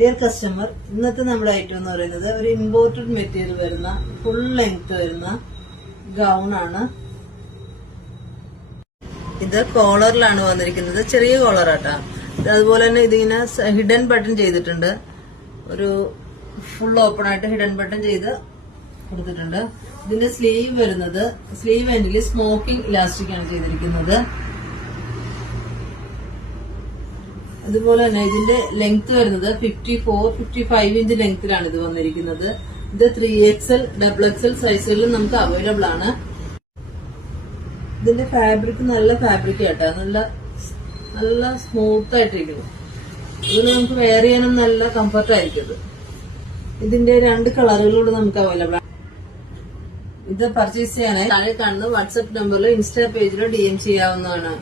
Dear customer, ഇന്നത്തെ നമ്മുടെ item എന്ന് പറയുന്നത് ഒരു ഇമ്പോർട്ടഡ് മെറ്റീരിയൽ വരുന്ന ഫുൾ ലെങ്ത് വരുന്ന ഗൗൺ ആണ്. ഇത് കോളറിലാണ് വന്നിരിക്കുന്നത്, ചെറിയ കോളറാട്ടാ. അതുപോലെ തന്നെ ഇതിങ്ങനെ ഹിഡൻ ബട്ടൺ ചെയ്തിട്ടുണ്ട്. ഒരു ഫുൾ ഓപ്പൺ ആയിട്ട് ഹിഡൻ ബട്ടൺ ചെയ്ത് കൊടുത്തിട്ടുണ്ട്. ഇതിന്റെ സ്ലീവ് വരുന്നത്, സ്ലീവ് എൻഡിൽ സ്മോക്കിംഗ് ഇലാസ്റ്റിക് ആണ് ചെയ്തിരിക്കുന്നത്. അതുപോലെ തന്നെ ഇതിന്റെ ലെങ്ത് വരുന്നത് 54-55 ഇഞ്ച് ലെങ്ത്തിലാണ് ഇത് വന്നിരിക്കുന്നത്. ഇത് 3XL, XXL സൈസുകളിലും നമുക്ക് അവൈലബിൾ ആണ്. ഇതിന്റെ ഫാബ്രിക് നല്ല ഫാബ്രിക് ആട്ടോ, നല്ല സ്മൂത്ത് ആയിട്ടിരിക്കുന്നു. അതുപോലെ നമുക്ക് വെയർ ചെയ്യാനും നല്ല കംഫർട്ട് ആയിരിക്കും. ഇതിന്റെ 2 കളറുകളൂടെ നമുക്ക് അവൈലബിൾ ആണ്. ഇത് പർച്ചേസ് ചെയ്യാനായി താഴെ കാണുന്ന വാട്സ്ആപ്പ് നമ്പറിലോ ഇൻസ്റ്റാ പേജിലോ DM ചെയ്യാവുന്നതാണ്.